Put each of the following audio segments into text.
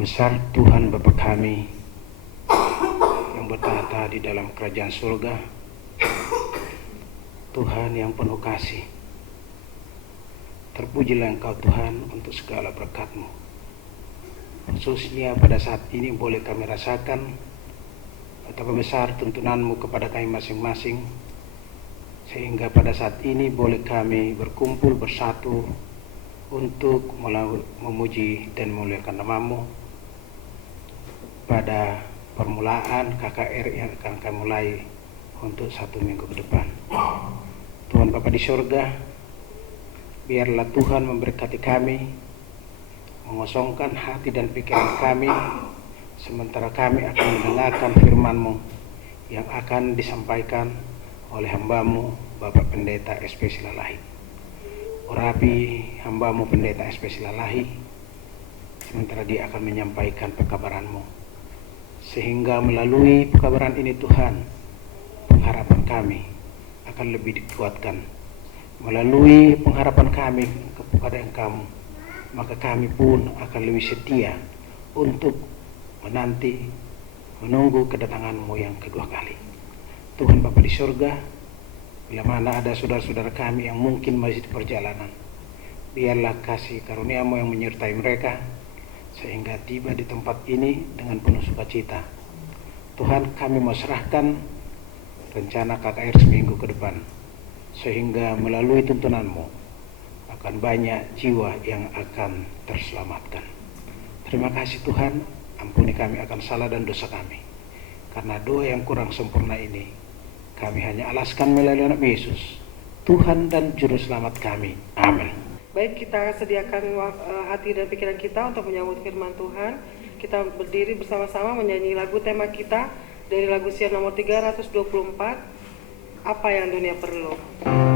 besar Tuhan Bapa kami yang bertahta di dalam kerajaan surga, Tuhan yang penuh kasih, terpujilah Engkau Tuhan untuk segala berkat-Mu. Khususnya pada saat ini boleh kami rasakan betapa besar tuntunan-Mu kepada kami masing-masing, sehingga pada saat ini boleh kami berkumpul bersatu untuk memuji dan memuliakan nama-Mu pada permulaan KKR yang akan kami mulai untuk 1 minggu ke depan. Tuhan Bapa di surga, biarlah Tuhan memberkati kami, mengosongkan hati dan pikiran kami, sementara kami akan mendengarkan firman-Mu yang akan disampaikan oleh hamba-Mu Bapak Pendeta SP Silalahi. Urapi hamba-Mu Pendeta SP Silalahi, sementara dia akan menyampaikan pekabaran-Mu, sehingga melalui pekabaran ini Tuhan, pengharapan kami akan lebih dikuatkan. Melalui pengharapan kami kepada Engkau, maka kami pun akan lebih setia untuk menunggu kedatangan-Mu yang kedua kali. Tuhan Bapa di surga, bila mana ada saudara-saudara kami yang mungkin masih di perjalanan, biarlah kasih karunia-Mu yang menyertai mereka, sehingga tiba di tempat ini dengan penuh sukacita. Tuhan, kami mau serahkan rencana KKR seminggu ke depan, sehingga melalui tuntunan-Mu akan banyak jiwa yang akan terselamatkan. Terima kasih Tuhan, ampuni kami akan salah dan dosa kami. Karena doa yang kurang sempurna ini, kami hanya alaskan melalui nama Yesus, Tuhan dan Juru Selamat kami. Amin. Baik, kita sediakan hati dan pikiran kita untuk menyambut firman Tuhan. Kita berdiri bersama-sama menyanyi lagu tema kita dari lagu Siar nomor 324, Apa yang Dunia Perlu.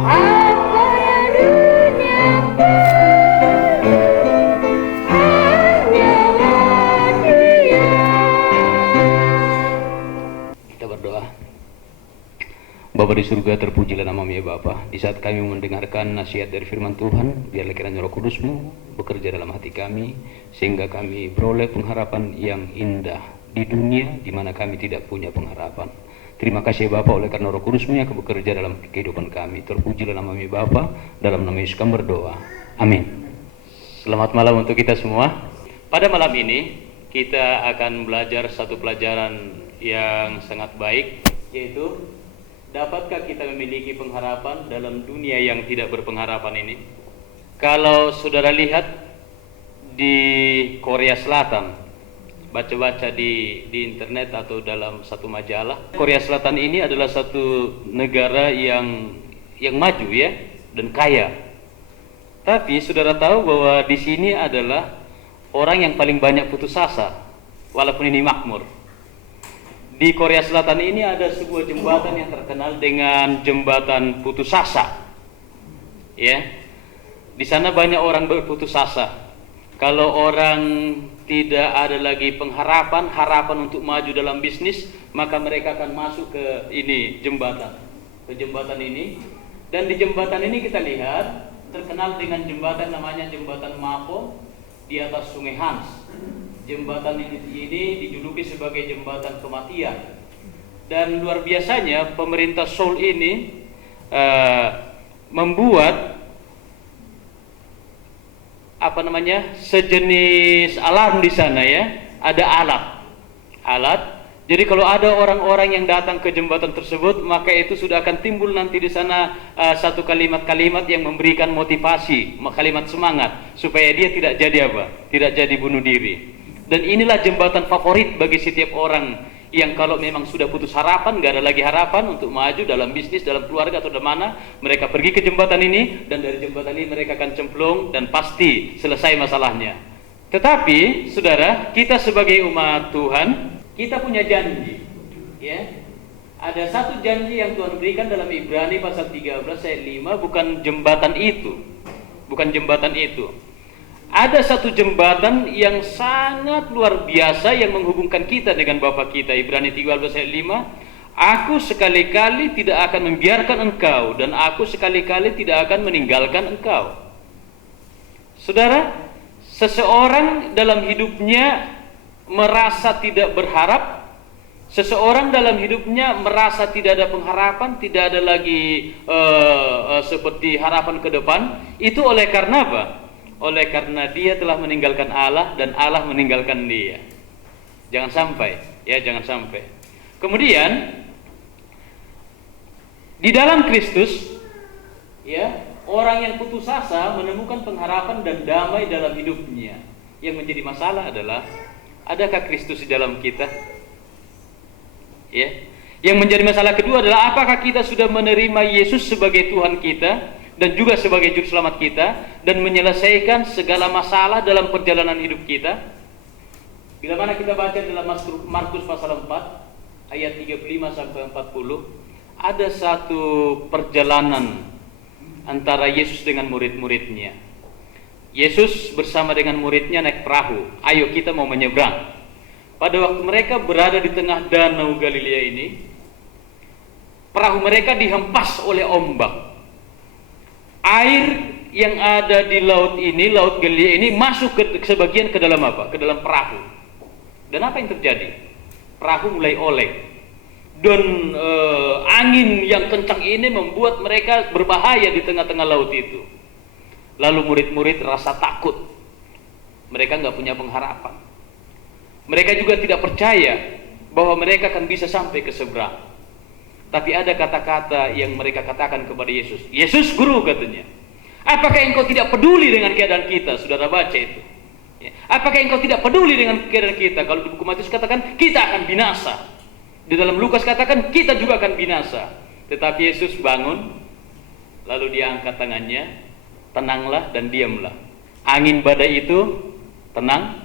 Apa yang dunia perlu. Bapa di surga, terpujilah nama-Mu ya Bapa. Di saat kami mendengarkan nasihat dari firman Tuhan, biarlah kiranya Roh Kudus-Mu bekerja dalam hati kami, sehingga kami beroleh pengharapan yang indah di dunia di mana kami tidak punya pengharapan. Terima kasih ya Bapa, oleh karena Roh Kudus-Mu yang bekerja dalam kehidupan kami. Terpujilah nama-Mu ya Bapa, dalam nama Yesus kami berdoa. Amin. Selamat malam untuk kita semua. Pada malam ini kita akan belajar satu pelajaran yang sangat baik, yaitu dapatkah kita memiliki pengharapan dalam dunia yang tidak berpengharapan ini? Kalau saudara lihat di Korea Selatan, baca-baca di internet atau dalam satu majalah, Korea Selatan ini adalah satu negara yang maju ya, dan kaya. Tapi saudara tahu bahwa di sini adalah orang yang paling banyak putus asa, walaupun ini makmur. Di Korea Selatan ini ada sebuah jembatan yang terkenal dengan jembatan putus asa. Ya. Di sana banyak orang berputus asa. Kalau orang tidak ada lagi pengharapan, harapan untuk maju dalam bisnis, maka mereka akan masuk ke ini jembatan. Ke jembatan ini. Dan di jembatan ini kita lihat terkenal dengan jembatan namanya jembatan Mapo di atas Sungai Hans. Jembatan ini dijuluki sebagai jembatan kematian. Dan luar biasanya pemerintah Seoul ini membuat sejenis alarm di sana ya. Ada alat. Jadi kalau ada orang-orang yang datang ke jembatan tersebut, maka itu sudah akan timbul nanti di sana satu kalimat-kalimat yang memberikan motivasi, kalimat semangat supaya dia tidak jadi tidak jadi bunuh diri. Dan inilah jembatan favorit bagi setiap orang yang kalau memang sudah putus harapan, gak ada lagi harapan untuk maju dalam bisnis, dalam keluarga atau di mana, mereka pergi ke jembatan ini, dan dari jembatan ini mereka akan cemplung dan pasti selesai masalahnya. Tetapi saudara, kita sebagai umat Tuhan, kita punya janji ya. Ada satu janji yang Tuhan berikan dalam Ibrani pasal 13 ayat 5, bukan jembatan itu. Ada satu jembatan yang sangat luar biasa yang menghubungkan kita dengan Bapa kita. Ibrani 13 ayat 5, Aku sekali-kali tidak akan membiarkan engkau, dan aku sekali-kali tidak akan meninggalkan engkau. Saudara, seseorang dalam hidupnya merasa tidak berharap, seseorang dalam hidupnya merasa tidak ada pengharapan, tidak ada lagi seperti harapan ke depan, itu oleh karena apa? Oleh karena dia telah meninggalkan Allah dan Allah meninggalkan dia. Jangan sampai, ya, jangan sampai. Kemudian di dalam Kristus, ya, orang yang putus asa menemukan pengharapan dan damai dalam hidupnya. Yang menjadi masalah adalah, adakah Kristus di dalam kita? Ya. Yang menjadi masalah kedua adalah, apakah kita sudah menerima Yesus sebagai Tuhan kita dan juga sebagai juru selamat kita dan menyelesaikan segala masalah dalam perjalanan hidup kita? Bila mana kita baca dalam Markus pasal 4 ayat 35 sampai 40, ada satu perjalanan antara Yesus dengan murid-muridnya. Yesus bersama dengan muridnya naik perahu. Ayo kita mau menyeberang. Pada waktu mereka berada di tengah danau Galilea ini, perahu mereka dihempas oleh ombak. Air yang ada di laut ini, laut Galilea ini, masuk sebagian ke dalam apa? Ke dalam perahu. Dan apa yang terjadi? Perahu mulai oleng. Dan angin yang kencang ini membuat mereka berbahaya di tengah-tengah laut itu. Lalu murid-murid rasa takut. Mereka nggak punya pengharapan. Mereka juga tidak percaya bahwa mereka akan bisa sampai ke seberang. Tapi ada kata-kata yang mereka katakan kepada Yesus. Yesus, Guru, katanya, apakah engkau tidak peduli dengan keadaan kita? Saudara baca itu. Apakah engkau tidak peduli dengan keadaan kita? Kalau di buku Matius katakan kita akan binasa. Di dalam Lukas katakan kita juga akan binasa. Tetapi Yesus bangun, lalu dia angkat tangannya, tenanglah dan diamlah. Angin badai itu tenang,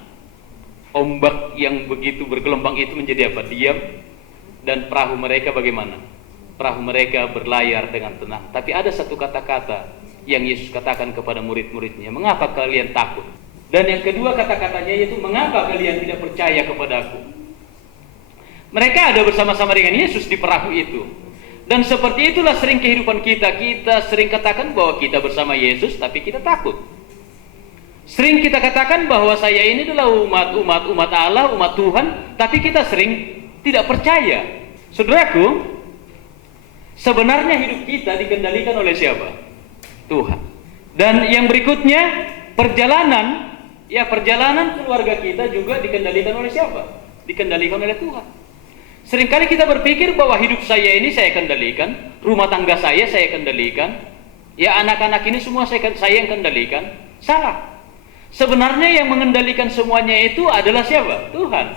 ombak yang begitu bergelombang itu menjadi apa? Diam. Dan perahu mereka bagaimana? Perahu mereka berlayar dengan tenang. Tapi ada satu kata-kata yang Yesus katakan kepada murid-muridnya, mengapa kalian takut? Dan yang kedua kata-katanya yaitu, mengapa kalian tidak percaya kepadaku? Mereka ada bersama-sama dengan Yesus di perahu itu. Dan seperti itulah sering kehidupan kita. Kita sering katakan bahwa kita bersama Yesus, tapi kita takut. Sering kita katakan bahwa saya ini adalah umat Allah, umat Tuhan, tapi kita sering tidak percaya. Saudaraku, sebenarnya hidup kita dikendalikan oleh siapa? Tuhan. Dan yang berikutnya, perjalanan keluarga kita juga dikendalikan oleh siapa? Dikendalikan oleh Tuhan. Seringkali kita berpikir bahwa hidup saya ini saya kendalikan, rumah tangga saya kendalikan, ya anak-anak ini semua saya yang kendalikan. Salah. Sebenarnya yang mengendalikan semuanya itu adalah siapa? Tuhan.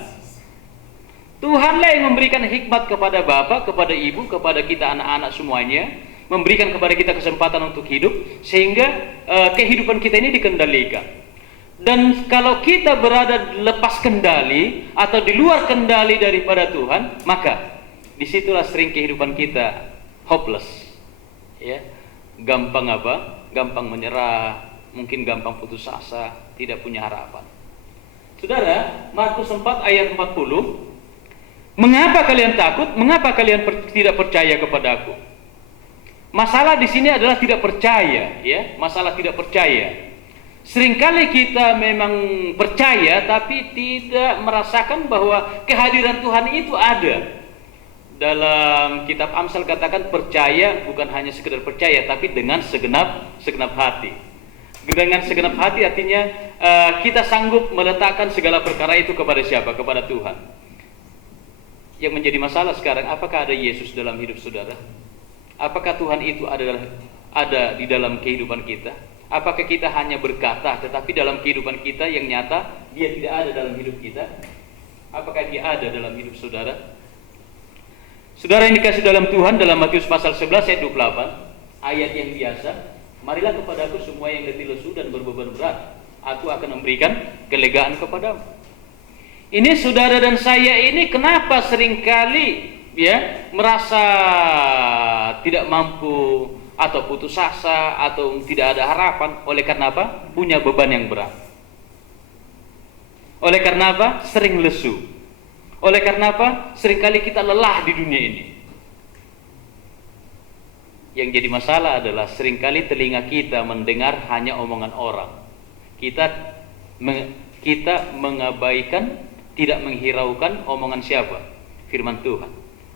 Tuhanlah yang memberikan hikmat kepada Bapa, kepada Ibu, kepada kita anak-anak semuanya, memberikan kepada kita kesempatan untuk hidup, sehingga kehidupan kita ini dikendalikan. Dan kalau kita berada lepas kendali atau di luar kendali daripada Tuhan, maka disitulah sering kehidupan kita hopeless, ya, gampang apa? Gampang menyerah, mungkin gampang putus asa, tidak punya harapan. Saudara, Markus 4 ayat 40, mengapa kalian takut? Mengapa kalian tidak percaya kepadaku? Masalah di sini adalah tidak percaya, ya, masalah tidak percaya. Seringkali kita memang percaya tapi tidak merasakan bahwa kehadiran Tuhan itu ada. Dalam kitab Amsal katakan percaya bukan hanya sekedar percaya, tapi dengan segenap hati. Dengan segenap hati artinya kita sanggup meletakkan segala perkara itu kepada siapa? Kepada Tuhan. Yang menjadi masalah sekarang, apakah ada Yesus dalam hidup saudara? Apakah Tuhan itu ada di dalam kehidupan kita? Apakah kita hanya berkata, tetapi dalam kehidupan kita yang nyata, dia tidak ada dalam hidup kita? Apakah dia ada dalam hidup saudara? Saudara yang dikasih dalam Tuhan, dalam Matius pasal 11 ayat 28, ayat yang biasa, marilah kepadaku semua yang letih lesu dan berbeban berat, aku akan memberikan kelegaan kepadamu. Ini saudara dan saya ini kenapa seringkali ya merasa tidak mampu atau putus asa atau tidak ada harapan? Oleh karena apa? Punya beban yang berat. Oleh karena apa? Sering lesu. Oleh karena apa? Seringkali kita lelah di dunia ini. Yang jadi masalah adalah seringkali telinga kita mendengar hanya omongan orang. Kita mengabaikan tidak menghiraukan omongan siapa? Firman Tuhan.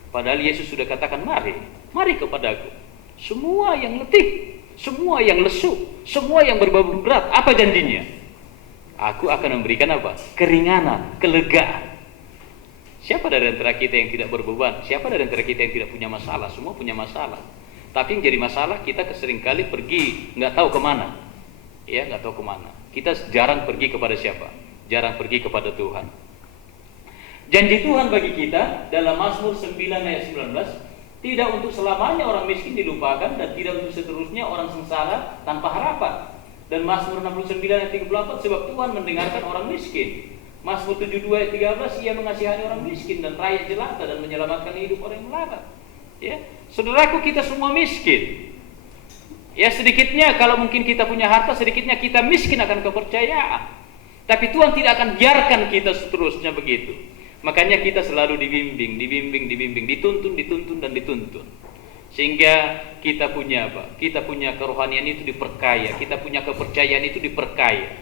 Padahal Yesus sudah katakan, mari kepadaku, semua yang letih, semua yang lesu, semua yang berbau berat. Apa janjinya? Aku akan memberikan apa? Keringanan, kelegaan. Siapa dari antara kita yang tidak berbeban? Siapa dari antara kita yang tidak punya masalah? Semua punya masalah. Tapi yang jadi masalah, kita seringkali pergi nggak tahu kemana. Ya, nggak tahu kemana. Kita jarang pergi kepada siapa? Jarang pergi kepada Tuhan. Janji Tuhan bagi kita dalam Mazmur 9 ayat 19, tidak untuk selamanya orang miskin dilupakan dan tidak untuk seterusnya orang sengsara tanpa harapan. Dan Mazmur 69 ayat 34, sebab Tuhan mendengarkan orang miskin. Mazmur 72 ayat 13, ia mengasihani orang miskin dan rakyat jelata dan menyelamatkan hidup orang yang melarat. Ya, saudaraku, kita semua miskin. Ya, sedikitnya kalau mungkin kita punya harta, sedikitnya kita miskin akan kepercayaan. Tapi Tuhan tidak akan biarkan kita seterusnya begitu. Makanya kita selalu dibimbing, dituntun dan dituntun. Sehingga kita punya apa? Kita punya kerohanian itu diperkaya, kita punya kepercayaan itu diperkaya.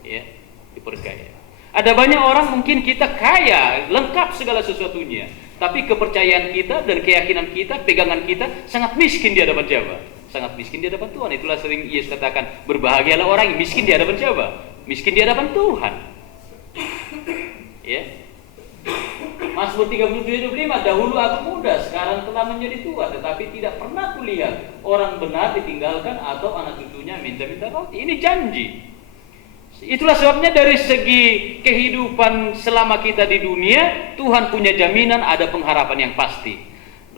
Ya, diperkaya. Ada banyak orang mungkin kita kaya, lengkap segala sesuatunya, tapi kepercayaan kita dan keyakinan kita, pegangan kita sangat miskin di hadapan siapa? Sangat miskin di hadapan Tuhan. Itulah sering Yesus katakan, berbahagialah orang yang miskin di hadapan siapa? Miskin di hadapan Tuhan. Ya. Mazmur 37:25, dahulu aku muda, sekarang telah menjadi tua, tetapi tidak pernah kulihat orang benar ditinggalkan atau anak cucunya minta-minta roti. Ini janji. Itulah sebabnya dari segi kehidupan selama kita di dunia, Tuhan punya jaminan, ada pengharapan yang pasti.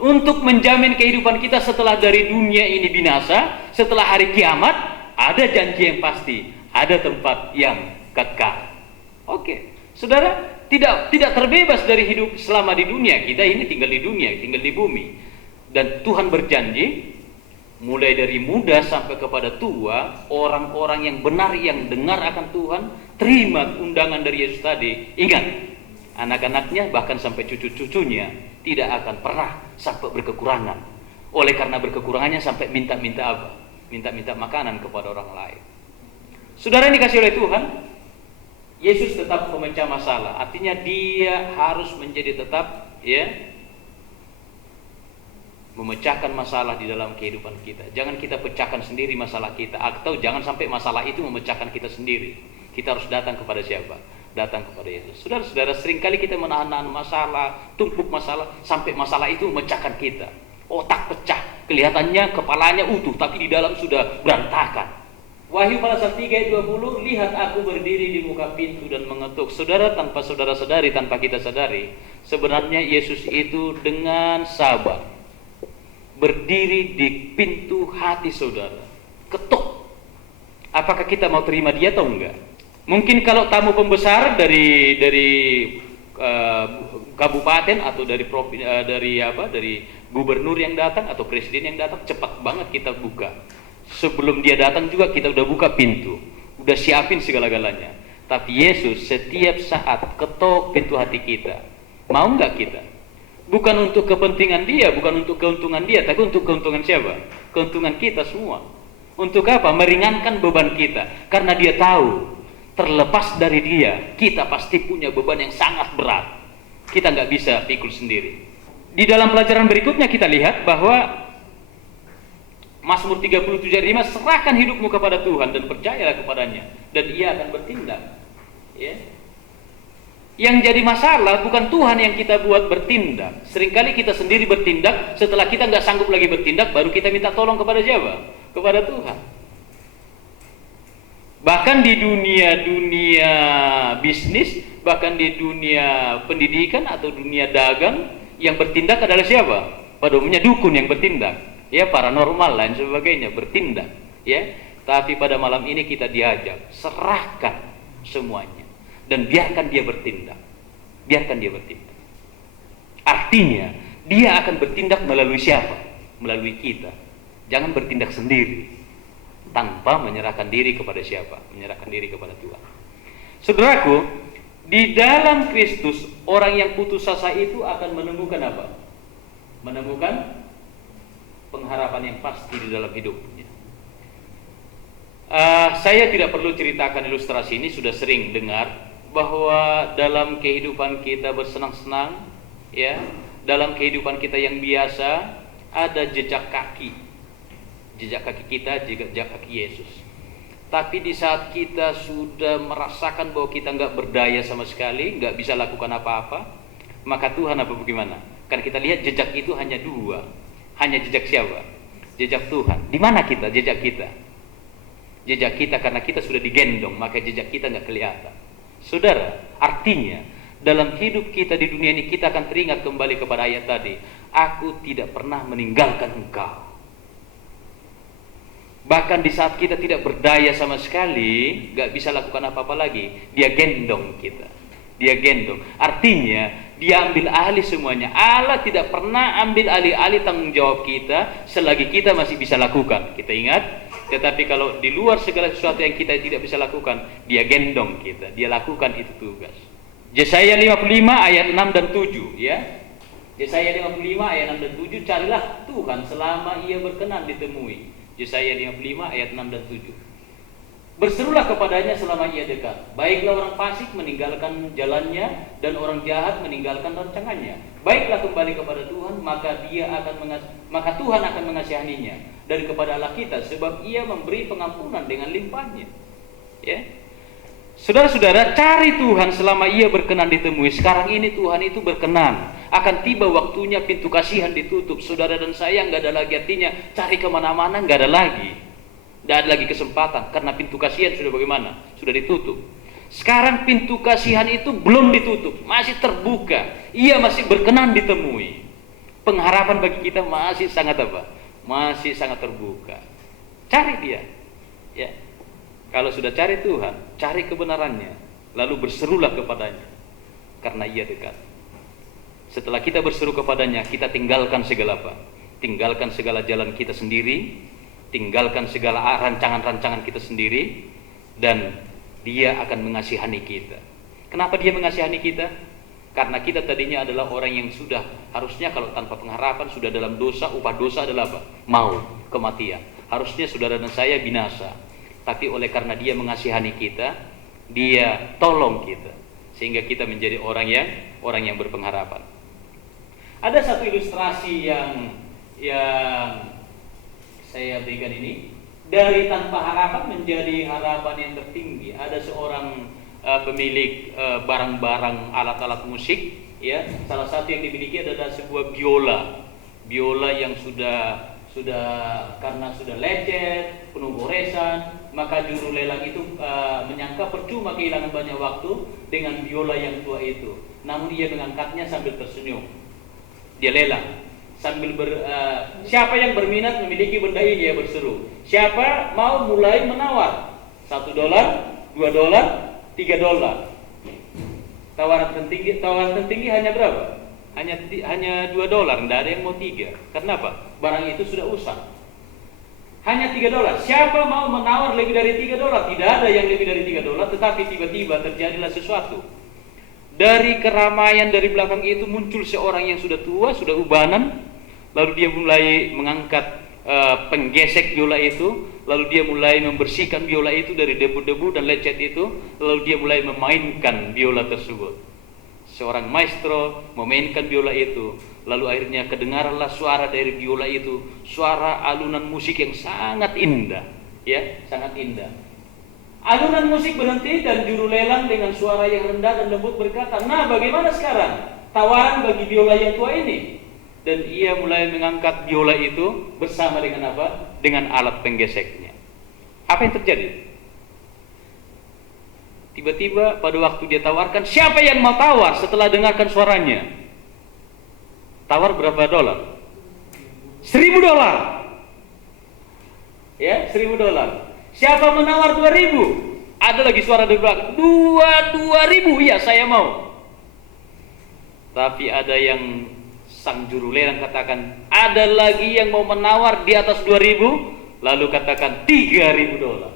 Untuk menjamin kehidupan kita setelah dari dunia ini binasa, setelah hari kiamat, ada janji yang pasti, ada tempat yang kekal. Oke, saudara, tidak terbebas dari hidup selama di dunia. Kita ini tinggal di dunia, tinggal di bumi. Dan Tuhan berjanji, mulai dari muda sampai kepada tua, orang-orang yang benar yang dengar akan Tuhan, terima undangan dari Yesus tadi. Ingat, anak-anaknya bahkan sampai cucu-cucunya tidak akan pernah sampai berkekurangan. Oleh karena berkekurangannya sampai minta-minta apa? Minta-minta makanan kepada orang lain. Saudara yang dikasih oleh Tuhan, Yesus tetap memecah masalah. Artinya dia harus menjadi tetap memecahkan masalah di dalam kehidupan kita. Jangan kita pecahkan sendiri masalah kita, atau jangan sampai masalah itu memecahkan kita sendiri. Kita harus datang kepada siapa? Datang kepada Yesus. Saudara-saudara, seringkali kita menahan-nahan masalah, tumpuk masalah, sampai masalah itu memecahkan kita. Otak pecah, kelihatannya kepalanya utuh, tapi di dalam sudah berantakan. Wahyu pasal 3 ayat 20, lihat aku berdiri di muka pintu dan mengetuk. Saudara, tanpa saudara sadari, tanpa kita sadari, sebenarnya Yesus itu dengan sabar berdiri di pintu hati saudara, ketuk. Apakah kita mau terima dia atau enggak? Mungkin kalau tamu pembesar dari kabupaten atau dari gubernur yang datang atau presiden yang datang, cepat banget kita buka. Sebelum dia datang juga kita udah buka pintu, udah siapin segala-galanya. Tapi Yesus setiap saat ketok pintu hati kita. Mau enggak kita? Bukan untuk kepentingan dia, bukan untuk keuntungan dia, tapi untuk keuntungan siapa? Keuntungan kita semua. Untuk apa? Meringankan beban kita. Karena dia tahu, terlepas dari dia, kita pasti punya beban yang sangat berat. Kita nggak bisa pikul sendiri. Di dalam pelajaran berikutnya kita lihat bahwa Mazmur 37:5, serahkan hidupmu kepada Tuhan dan percayalah kepadanya, dan ia akan bertindak. Ya. Yang jadi masalah bukan Tuhan yang kita buat bertindak. Seringkali kita sendiri bertindak, setelah kita nggak sanggup lagi bertindak, baru kita minta tolong kepada siapa? Kepada Tuhan. Bahkan di dunia bisnis, bahkan di dunia pendidikan atau dunia dagang, yang bertindak adalah siapa? Pada umumnya dukun yang bertindak, ya, paranormal lain sebagainya bertindak, ya. Tapi pada malam ini kita diajak, serahkan semuanya dan biarkan dia bertindak. Biarkan dia bertindak. Artinya, dia akan bertindak melalui siapa? Melalui kita. Jangan bertindak sendiri tanpa menyerahkan diri kepada siapa? Menyerahkan diri kepada Tuhan. Saudaraku, di dalam Kristus, orang yang putus asa itu akan menemukan apa? Menemukan pengharapan yang pasti di dalam hidupnya. Saya tidak perlu ceritakan ilustrasi ini, sudah sering dengar bahwa dalam kehidupan kita bersenang-senang, ya, dalam kehidupan kita yang biasa ada jejak kaki kita, jejak kaki Yesus. Tapi di saat kita sudah merasakan bahwa kita nggak berdaya sama sekali, nggak bisa lakukan apa-apa, maka Tuhan apa bagaimana? Karena kita lihat jejak itu hanya dua, hanya jejak siapa? Jejak Tuhan. Di mana kita? Jejak kita. Jejak kita karena kita sudah digendong, maka jejak kita nggak kelihatan. Saudara, artinya dalam hidup kita di dunia ini kita akan teringat kembali kepada ayat tadi. Aku tidak pernah meninggalkan engkau. Bahkan di saat kita tidak berdaya sama sekali, gak bisa lakukan apa-apa lagi, dia gendong kita. Dia gendong. Artinya dia ambil alih semuanya. Allah tidak pernah ambil alih-alih tanggung jawab kita selagi kita masih bisa lakukan. Kita ingat? Tetapi kalau di luar segala sesuatu yang kita tidak bisa lakukan, dia gendong kita. Dia lakukan itu tugas. Yesaya 55 ayat 6 dan 7, ya. Yesaya 55 ayat 6 dan 7, carilah Tuhan selama ia berkenan ditemui. Yesaya 55 ayat 6 dan 7. Berserulah kepadanya selama ia dekat. Baiklah orang fasik meninggalkan jalannya dan orang jahat meninggalkan rancangannya. Baiklah kembali kepada Tuhan, maka Tuhan akan mengasihaninya, dan kepada Allah kita, sebab ia memberi pengampunan dengan limpahnya. Ya. Saudara-saudara, cari Tuhan selama ia berkenan ditemui. Sekarang ini Tuhan itu berkenan. Akan tiba waktunya pintu kasihan ditutup. Saudara dan saya nggak ada lagi artinya cari kemana-mana, nggak ada lagi. Nggak ada lagi kesempatan karena pintu kasihan sudah bagaimana? Sudah ditutup. Sekarang pintu kasihan itu belum ditutup, masih terbuka. Ia masih berkenan ditemui. Pengharapan bagi kita masih sangat apa? Masih sangat terbuka. Cari dia. Ya. Kalau sudah cari Tuhan, cari kebenarannya, lalu berserulah kepadanya, karena ia dekat. Setelah kita berseru kepadanya, kita tinggalkan segala apa? Tinggalkan segala jalan kita sendiri, tinggalkan segala rancangan-rancangan kita sendiri, dan dia akan mengasihani kita. Kenapa dia mengasihani kita? Karena kita tadinya adalah orang yang sudah, harusnya kalau tanpa pengharapan, sudah dalam dosa. Upah dosa adalah apa? Maut, kematian. Harusnya saudara dan saya binasa. Tapi oleh karena dia mengasihani kita, dia tolong kita, sehingga kita menjadi orang yang berpengharapan. Ada satu ilustrasi yang saya berikan ini, dari tanpa harapan menjadi harapan yang tertinggi. Ada seorang pemilik barang-barang alat-alat musik, ya. Salah satu yang dimiliki adalah sebuah biola yang sudah karena sudah lecet, penuh goresan, maka juru lelang itu menyangka percuma kehilangan banyak waktu dengan biola yang tua itu. Namun ia mengangkatnya sambil tersenyum. Dia lelang sambil siapa yang berminat memiliki benda ini, dia berseru. Siapa mau mulai menawar? $1, $2, $3. Tawaran tertinggi hanya berapa? Hanya $2, tidak ada yang mau 3. Kenapa? Barang itu sudah usang. Hanya $3. Siapa mau menawar lebih dari $3? Tidak ada yang lebih dari $3. Tetapi tiba-tiba terjadilah sesuatu. Dari keramaian dari belakang itu muncul seorang yang sudah tua, sudah ubanan. Lalu dia mulai mengangkat penggesek biola itu. Lalu dia mulai membersihkan biola itu dari debu-debu dan lecet itu. Lalu dia mulai memainkan biola tersebut. Seorang maestro memainkan biola itu, lalu akhirnya kedengaranlah suara dari biola itu, suara alunan musik yang sangat indah, ya, sangat indah. Alunan musik berhenti dan juru lelang dengan suara yang rendah dan lembut berkata, "Nah, bagaimana sekarang tawaran bagi biola yang tua ini?" Dan ia mulai mengangkat biola itu bersama dengan apa? Dengan alat penggeseknya. Apa yang terjadi? Tiba-tiba pada waktu dia tawarkan, siapa yang mau tawar setelah dengarkan suaranya? Tawar berapa $? $1.000. Ya, $1.000. Siapa menawar 2.000? Ada lagi suara dari belakang. 2.000, iya saya mau. Tapi ada yang sang juru lelang katakan, ada lagi yang mau menawar di atas 2.000, lalu katakan $3.000.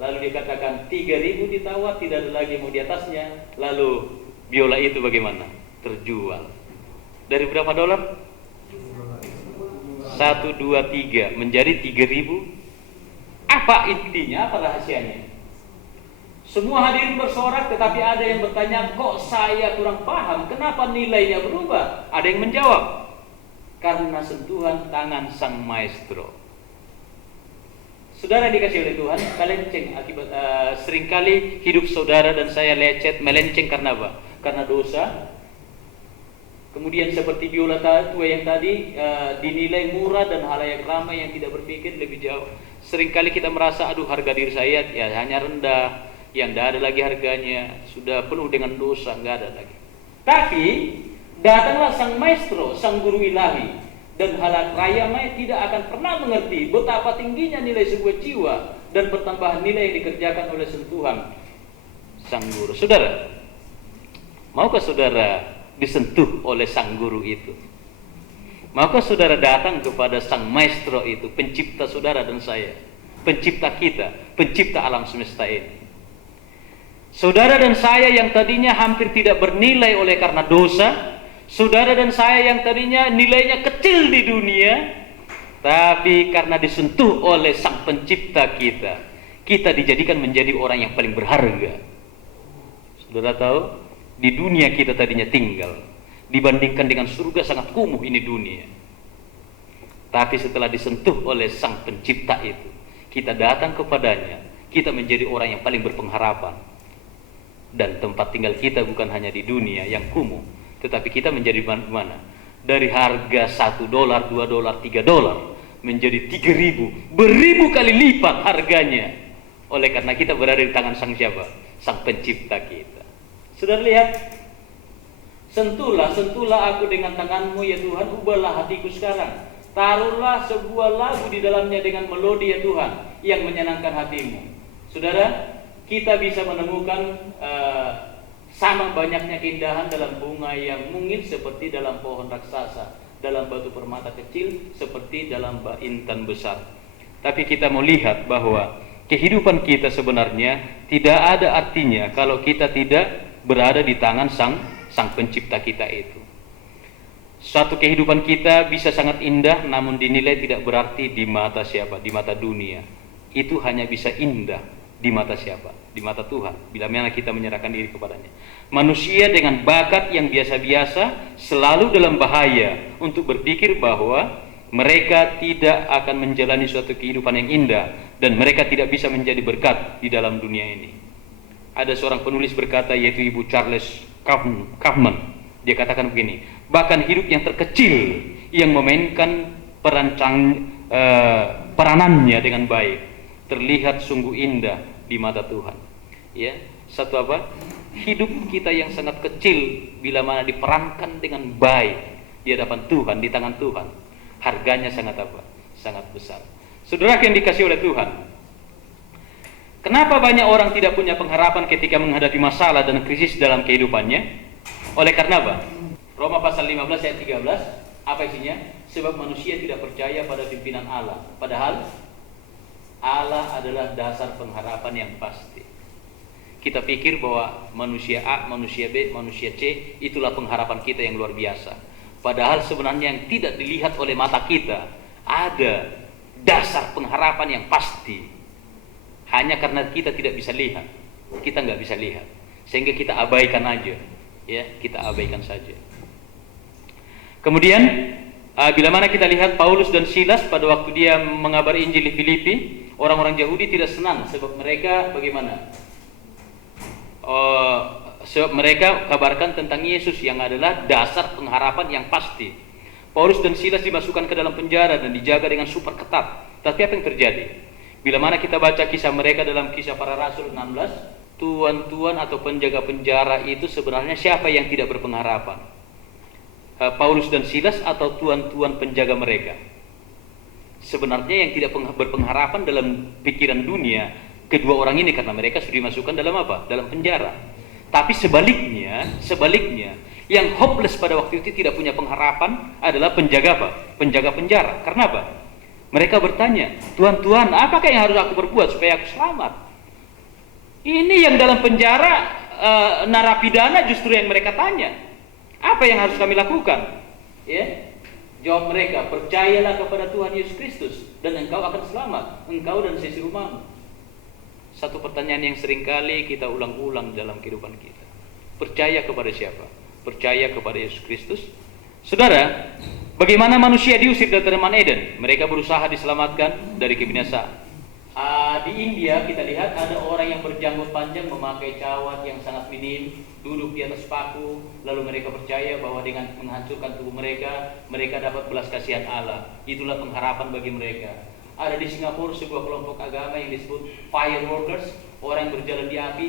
Lalu dia katakan 3.000 ditawar, tidak ada lagi mau di atasnya. Lalu biola itu bagaimana? Terjual. Dari berapa $? 1, 2, 3 menjadi 3.000. Apa intinya? Apa rahasianya? Semua hadirin bersorak, tetapi ada yang bertanya, kok saya kurang paham, kenapa nilainya berubah? Ada yang menjawab, karena sentuhan tangan sang maestro. Saudara dikasih oleh Tuhan, kalenceng akibat seringkali hidup saudara dan saya melenceng karena apa? Karena dosa. Kemudian seperti biola tua yang tadi dinilai murah dan halayak ramai yang tidak berpikir lebih jauh. Seringkali kita merasa, aduh harga diri saya ya hanya rendah, yang tidak ada lagi harganya, sudah penuh dengan dosa, nggak ada lagi. Tapi datanglah sang maestro, sang guru ilahi, dan halayak ramai tidak akan pernah mengerti betapa tingginya nilai sebuah jiwa dan pertambahan nilai yang dikerjakan oleh sentuhan sang guru. Saudara, maukah saudara disentuh oleh sang guru itu? Maukah saudara datang kepada sang maestro itu, pencipta saudara dan saya, pencipta kita, pencipta alam semesta ini? Saudara dan saya yang tadinya hampir tidak bernilai oleh karena dosa, saudara dan saya yang tadinya nilainya kecil di dunia, tapi karena disentuh oleh sang pencipta kita, kita dijadikan menjadi orang yang paling berharga. Saudara tahu, di dunia kita tadinya tinggal, dibandingkan dengan surga sangat kumuh ini dunia. Tapi setelah disentuh oleh sang pencipta itu, kita datang kepadanya, kita menjadi orang yang paling berpengharapan. Dan tempat tinggal kita bukan hanya di dunia yang kumuh, tetapi kita menjadi mana? Dari harga $1, $2, $3 menjadi 3.000, beribu kali lipat harganya. Oleh karena kita berada di tangan sang siapa? Sang pencipta kita. Saudara lihat, sentuhlah aku dengan tanganmu ya Tuhan, ubahlah hatiku sekarang. Taruhlah sebuah lagu di dalamnya dengan melodi ya Tuhan, yang menyenangkan hatimu. Saudara, kita bisa menemukan sama banyaknya keindahan dalam bunga yang mungil seperti dalam pohon raksasa, dalam batu permata kecil seperti dalam intan besar. Tapi kita mau lihat bahwa kehidupan kita sebenarnya tidak ada artinya kalau kita tidak berada di tangan sang pencipta kita itu. Suatu kehidupan kita bisa sangat indah, namun dinilai tidak berarti di mata siapa? Di mata dunia. Itu hanya bisa indah di mata siapa? Di mata Tuhan, bila mana kita menyerahkan diri kepadanya. Manusia dengan bakat yang biasa-biasa selalu dalam bahaya untuk berpikir bahwa mereka tidak akan menjalani suatu kehidupan yang indah dan mereka tidak bisa menjadi berkat di dalam dunia ini. Ada seorang penulis berkata, yaitu Ibu Charles Kaufman. Dia katakan begini, bahkan hidup yang terkecil yang memainkan peranannya dengan baik terlihat sungguh indah di mata Tuhan. Ya, satu apa? Hidup kita yang sangat kecil bila mana diperankan dengan baik di hadapan Tuhan, di tangan Tuhan, harganya sangat apa? Sangat besar. Saudara yang dikasihi oleh Tuhan, kenapa banyak orang tidak punya pengharapan ketika menghadapi masalah dan krisis dalam kehidupannya? Oleh karena apa? Roma pasal 15 ayat 13, apa isinya? Sebab manusia tidak percaya pada pimpinan Allah, padahal Allah adalah dasar pengharapan yang pasti. Kita pikir bahwa manusia A, manusia B, manusia C itulah pengharapan kita yang luar biasa. Padahal sebenarnya yang tidak dilihat oleh mata kita ada dasar pengharapan yang pasti. Hanya karena kita tidak bisa lihat, kita nggak bisa lihat, sehingga kita abaikan aja, ya kita abaikan saja. Kemudian bila mana kita lihat Paulus dan Silas pada waktu dia mengabari Injil di Filipi, orang-orang Yahudi tidak senang sebab mereka bagaimana? Sebab mereka kabarkan tentang Yesus yang adalah dasar pengharapan yang pasti. Paulus dan Silas dimasukkan ke dalam penjara dan dijaga dengan super ketat. Tapi apa yang terjadi? Bila mana kita baca kisah mereka dalam Kisah Para Rasul 16, tuan-tuan atau penjaga penjara itu sebenarnya siapa yang tidak berpengharapan? Paulus dan Silas atau tuan-tuan penjaga mereka? Sebenarnya yang tidak berpengharapan dalam pikiran dunia kedua orang ini, karena mereka sudah dimasukkan dalam apa? Dalam penjara. Tapi sebaliknya, yang hopeless pada waktu itu tidak punya pengharapan adalah penjaga apa? Penjaga penjara. Karena apa? Mereka bertanya, Tuhan, apakah yang harus aku perbuat supaya aku selamat? Ini yang dalam penjara narapidana justru yang mereka tanya. Apa yang harus kami lakukan? Ya, jawab mereka, percayalah kepada Tuhan Yesus Kristus dan engkau akan selamat, engkau dan sesi rumahmu. satu pertanyaan yang seringkali kita ulang-ulang dalam kehidupan kita. Percaya kepada siapa? Percaya kepada Yesus Kristus? Saudara, bagaimana manusia diusir dari Taman Eden? Mereka berusaha diselamatkan dari kebinasaan. Di India kita lihat ada orang yang berjanggut panjang memakai cawat yang sangat minim, duduk di atas paku, lalu mereka percaya bahwa dengan menghancurkan tubuh mereka, mereka dapat belas kasihan Allah. Itulah pengharapan bagi mereka. Ada di Singapura sebuah kelompok agama yang disebut fireworkers, orang yang berjalan di api.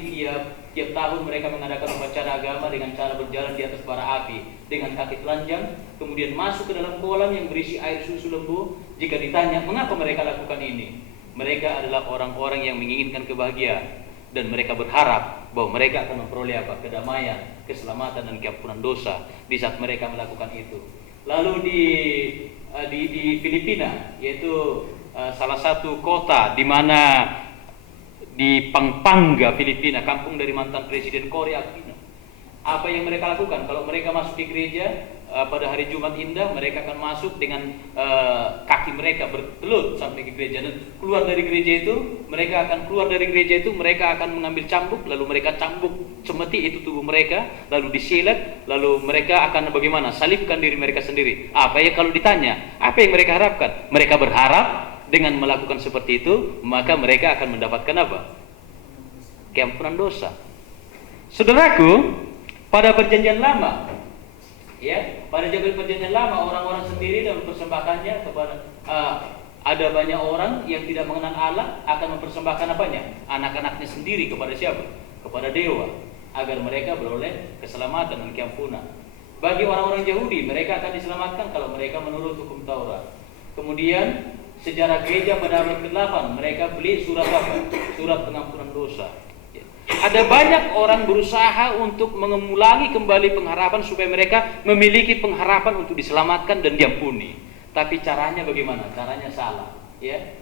Tiap tahun mereka mengadakan upacara agama dengan cara berjalan di atas bara api dengan kaki telanjang, kemudian masuk ke dalam kolam yang berisi air susu lembu. Jika ditanya mengapa mereka lakukan ini, mereka adalah orang-orang yang menginginkan kebahagiaan, dan mereka berharap bahwa mereka akan memperoleh apa? Kedamaian, keselamatan, dan keampunan dosa di saat mereka melakukan itu. Lalu di Filipina, yaitu salah satu kota di mana di Pampanga, Filipina, kampung dari mantan Presiden Korea Aquino. Apa yang mereka lakukan? Kalau mereka masuk di gereja pada hari Jumat Indah, mereka akan masuk dengan kaki mereka bertelut sampai ke gereja, dan keluar dari gereja itu, mereka akan mengambil cambuk, lalu mereka cambuk semeti itu tubuh mereka, lalu disilet, lalu mereka akan bagaimana? Salibkan diri mereka sendiri. Apa ya kalau ditanya, apa yang mereka harapkan? Mereka berharap dengan melakukan seperti itu, maka mereka akan mendapatkan apa? Keampunan dosa. Saudaraku, pada perjanjian lama, ya, pada zaman perjanjian lama, orang-orang sendiri dalam persembahkannya kepada ada banyak orang yang tidak mengenal Allah akan mempersembahkan apanya? Anak-anaknya sendiri kepada siapa? Kepada dewa, agar mereka beroleh keselamatan dan keampunan. Bagi orang-orang Yahudi, mereka akan diselamatkan kalau mereka menurut hukum Taurat. Kemudian sejarah gereja pada abad ke-8, mereka beli surat apa? Surat pengampunan dosa. Ada banyak orang berusaha untuk mengulangi kembali pengharapan supaya mereka memiliki pengharapan untuk diselamatkan dan diampuni. Tapi caranya bagaimana? Caranya salah, ya.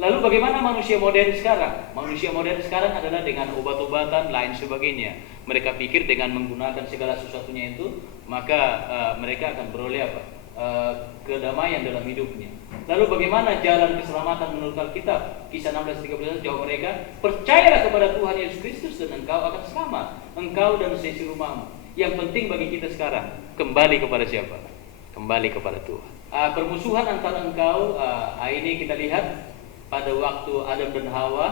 Lalu bagaimana manusia modern sekarang? Manusia modern sekarang adalah dengan obat-obatan lain sebagainya. Mereka pikir dengan menggunakan segala sesuatunya itu, maka mereka akan beroleh apa? Kedamaian dalam hidupnya. Lalu bagaimana jalan keselamatan menurut Alkitab? Kisah 16:13, jawab mereka, percayalah kepada Tuhan Yesus Kristus dan engkau akan selamat, engkau dan seisi rumahmu. Yang penting bagi kita sekarang, kembali kepada siapa? Kembali kepada Tuhan. Permusuhan antara engkau, ini kita lihat pada waktu Adam dan Hawa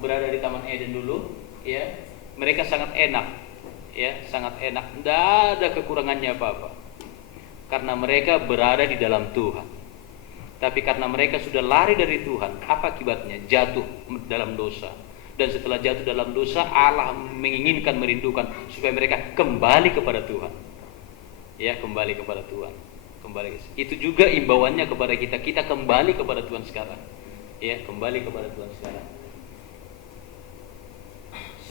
berada di Taman Eden dulu, ya, mereka sangat enak, ya, sangat enak, tidak ada kekurangannya apa-apa, karena mereka berada di dalam Tuhan. Tapi karena mereka sudah lari dari Tuhan, apa akibatnya? Jatuh dalam dosa. Dan setelah jatuh dalam dosa, Allah menginginkan, merindukan supaya mereka kembali kepada Tuhan. Ya, kembali kepada Tuhan. Kembali. Itu juga imbauannya kepada kita. Kita kembali kepada Tuhan sekarang. Ya, kembali kepada Tuhan sekarang.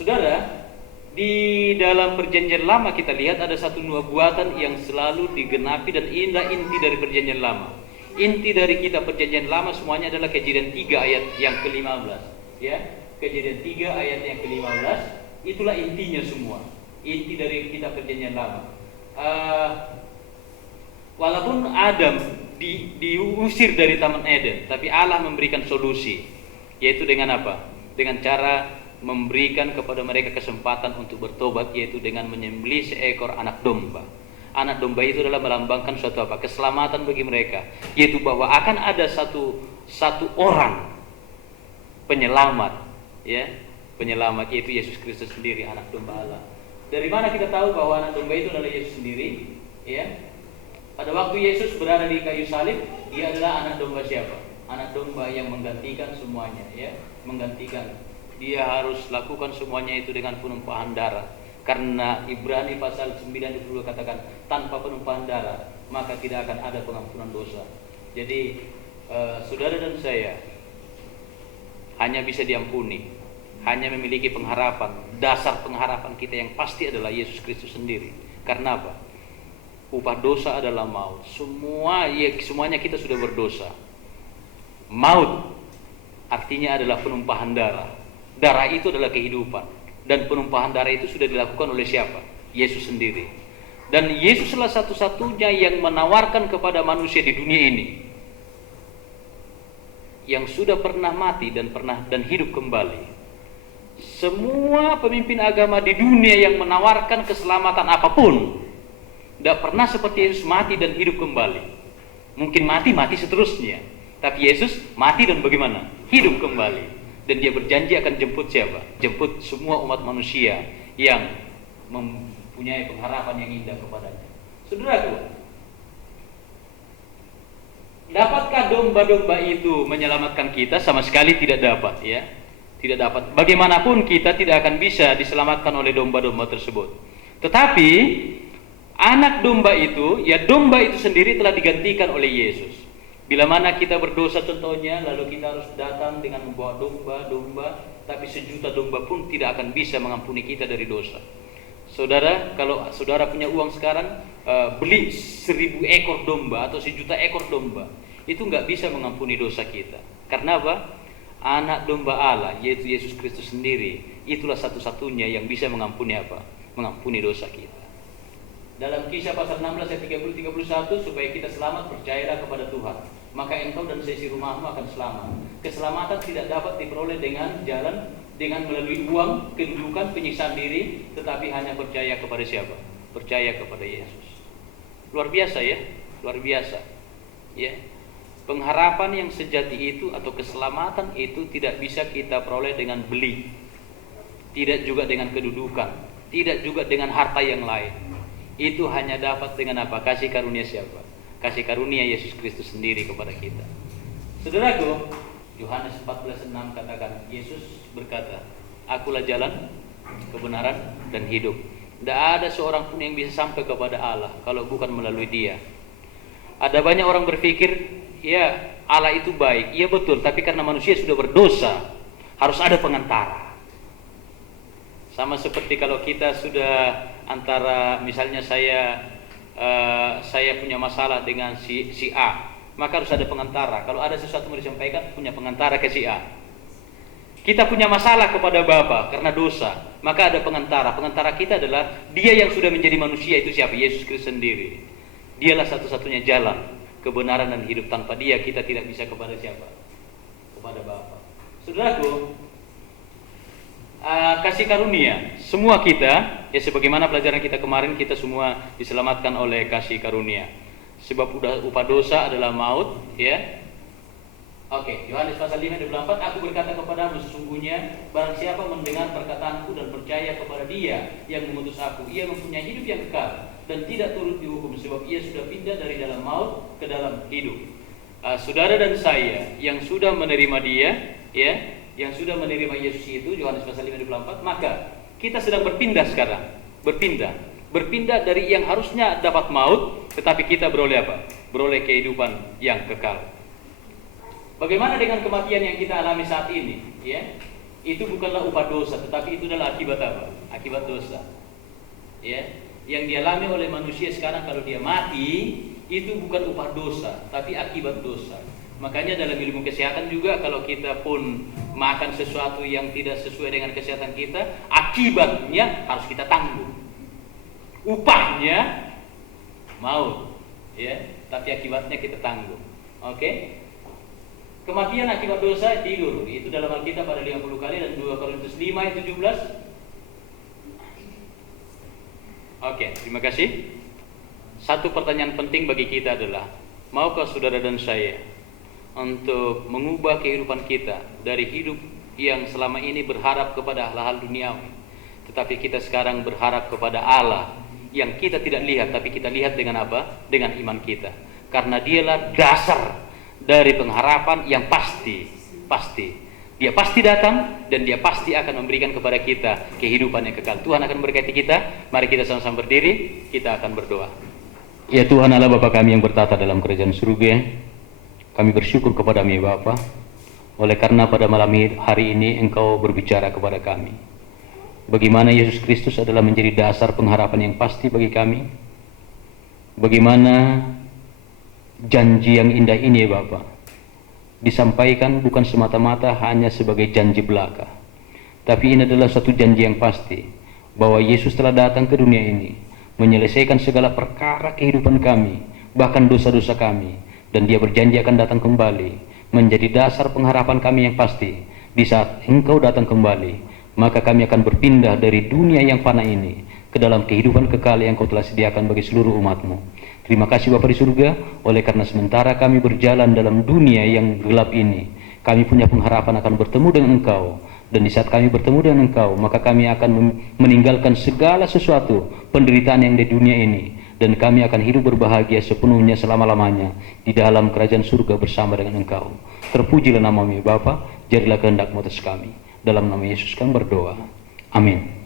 Saudara, di dalam perjanjian lama kita lihat ada satu nubuatan yang selalu digenapi, dan inilah inti dari perjanjian lama. Inti dari kitab perjanjian lama semuanya adalah Kejadian 3 ayat yang ke-15, ya. Kejadian 3 ayat yang ke-15, itulah intinya semua. Inti dari kitab perjanjian lama. Walaupun Adam diusir dari Taman Eden, tapi Allah memberikan solusi, yaitu dengan apa? Dengan cara memberikan kepada mereka kesempatan untuk bertobat, yaitu dengan menyembelih seekor anak domba. Anak domba itu adalah melambangkan suatu apa? Keselamatan bagi mereka, yaitu bahwa akan ada satu orang penyelamat, ya, penyelamat, yaitu Yesus Kristus sendiri, anak domba Allah. Dari mana kita tahu bahwa anak domba itu adalah Yesus sendiri? Ya, pada waktu Yesus berada di kayu salib, dia adalah anak domba siapa? Anak domba yang menggantikan semuanya, ya, menggantikan. Dia harus lakukan semuanya itu dengan penumpahan darah. Karena Ibrani pasal 9:22 katakan, tanpa penumpahan darah maka tidak akan ada pengampunan dosa. Jadi saudara dan saya hanya bisa diampuni, hanya memiliki pengharapan. Dasar pengharapan kita yang pasti adalah Yesus Kristus sendiri. Karena apa? Upah dosa adalah maut. Semuanya kita sudah berdosa. Maut artinya adalah penumpahan darah. Darah itu adalah kehidupan. Dan penumpahan darah itu sudah dilakukan oleh siapa? Yesus sendiri. Dan Yesus salah satu-satunya yang menawarkan kepada manusia di dunia ini, yang sudah pernah mati dan hidup kembali, Semua pemimpin agama di dunia yang menawarkan keselamatan apapun tidak pernah seperti Yesus mati dan hidup kembali. Mungkin mati seterusnya, tapi Yesus mati dan bagaimana? Hidup kembali. Dan dia berjanji akan jemput siapa? Jemput semua umat manusia yang mempunyai pengharapan yang indah kepadanya. Saudaraku, dapatkah domba-domba itu menyelamatkan kita? Sama sekali tidak dapat, ya. Tidak dapat. Bagaimanapun kita tidak akan bisa diselamatkan oleh domba-domba tersebut. Tetapi anak domba itu, ya domba itu sendiri telah digantikan oleh Yesus. Bila mana kita berdosa contohnya, lalu kita harus datang dengan membawa domba-domba, tapi sejuta domba pun tidak akan bisa mengampuni kita dari dosa. Saudara, kalau saudara punya uang sekarang, beli 1000 ekor domba atau 1.000.000 ekor domba, itu nggak bisa mengampuni dosa kita. Karena apa? Anak domba Allah, yaitu Yesus Kristus sendiri, itulah satu-satunya yang bisa mengampuni apa? Mengampuni dosa kita. Dalam Kisah pasal 16 ayat 30-31, supaya kita selamat, percayalah kepada Tuhan, maka engkau dan seisi rumahmu akan selamat. Keselamatan tidak dapat diperoleh dengan melalui uang, kedudukan, penyiksaan diri, tetapi hanya percaya kepada siapa? Percaya kepada Yesus. Luar biasa, ya, luar biasa, ya. Pengharapan yang sejati itu atau keselamatan itu tidak bisa kita peroleh dengan beli, tidak juga dengan kedudukan, tidak juga dengan harta yang lain. Itu hanya dapat dengan apa? Kasih karunia siapa? Kasih karunia Yesus Kristus sendiri kepada kita. Saudaraku, Yohanes 14:6 katakan, Yesus berkata, Akulah jalan, kebenaran, dan hidup. Tidak ada seorang pun yang bisa sampai kepada Allah kalau bukan melalui Dia. Ada banyak orang berpikir, ya Allah itu baik, iya betul, tapi karena manusia sudah berdosa, harus ada pengantara. Sama seperti kalau kita sudah antara, misalnya saya punya masalah dengan si A, maka harus ada pengantara. Kalau ada sesuatu mau disampaikan, punya pengantara ke si A. Kita punya masalah kepada Bapa karena dosa, maka ada pengantara. Pengantara kita adalah Dia yang sudah menjadi manusia, itu siapa? Yesus Kristus sendiri. Dialah satu-satunya jalan, kebenaran dan hidup. Tanpa Dia kita tidak bisa kepada siapa? Kepada Bapa. Saudaraku, kasih karunia. Semua kita, ya sebagaimana pelajaran kita kemarin, kita semua diselamatkan oleh kasih karunia. Sebab upah dosa adalah maut, ya. Oke, Yohanes pasal 5 ayat 24, Aku berkata kepadamu, sesungguhnya barang siapa mendengar perkataanku dan percaya kepada Dia yang mengutus aku, ia mempunyai hidup yang kekal dan tidak turut dihukum, sebab ia sudah pindah dari dalam maut ke dalam hidup. Saudara dan saya yang sudah menerima Dia, ya, yang sudah menerima Yesus itu, Yohanes pasal 5 ayat 24, maka kita sedang berpindah sekarang, berpindah dari yang harusnya dapat maut, tetapi kita beroleh apa? Beroleh kehidupan yang kekal. Bagaimana dengan kematian yang kita alami saat ini? Ya, itu bukanlah upah dosa, tetapi itu adalah akibat apa? Akibat dosa. Ya, yang dialami oleh manusia sekarang kalau dia mati, itu bukan upah dosa, tapi akibat dosa. Makanya dalam ilmu kesehatan juga, kalau kita pun makan sesuatu yang tidak sesuai dengan kesehatan kita, akibatnya harus kita tanggung. Upahnya maut, ya, tapi akibatnya kita tanggung. Oke? Kematian akibat dosa tidur. Itu dalam Alkitab ada 50 kali dan 2 Korintus 5 ayat 17. Oke, terima kasih. Satu pertanyaan penting bagi kita adalah, maukah saudara dan saya untuk mengubah kehidupan kita dari hidup yang selama ini berharap kepada hal-hal duniawi, tetapi kita sekarang berharap kepada Allah yang kita tidak lihat, tapi kita lihat dengan apa? Dengan iman kita. Karena Dialah dasar dari pengharapan yang pasti. Dia pasti datang dan Dia pasti akan memberikan kepada kita kehidupan yang kekal. Tuhan akan memberkati kita. Mari kita sama-sama berdiri, kita akan berdoa. Ya Tuhan Allah Bapa kami yang bertata dalam kerajaan surga, kami bersyukur kepada-Mu ya Bapa, oleh karena pada malam hari ini Engkau berbicara kepada kami. Bagaimana Yesus Kristus adalah menjadi dasar pengharapan yang pasti bagi kami. Bagaimana janji yang indah ini ya Bapa disampaikan bukan semata-mata hanya sebagai janji belaka, tapi ini adalah satu janji yang pasti bahwa Yesus telah datang ke dunia ini menyelesaikan segala perkara kehidupan kami, bahkan dosa-dosa kami, dan Dia berjanji akan datang kembali menjadi dasar pengharapan kami yang pasti di saat Engkau datang kembali maka kami akan berpindah dari dunia yang fana ini ke dalam kehidupan kekal yang Kau telah sediakan bagi seluruh umat-Mu. Terima kasih Bapa di surga, oleh karena sementara kami berjalan dalam dunia yang gelap ini, kami punya pengharapan akan bertemu dengan Engkau. Dan di saat kami bertemu dengan Engkau, maka kami akan meninggalkan segala sesuatu penderitaan yang di dunia ini, dan kami akan hidup berbahagia sepenuhnya selama-lamanya di dalam kerajaan surga bersama dengan Engkau. Terpujilah nama-Mu ya Bapa, jadilah kehendak-Mu atas kami. Dalam nama Yesus kami berdoa. Amin.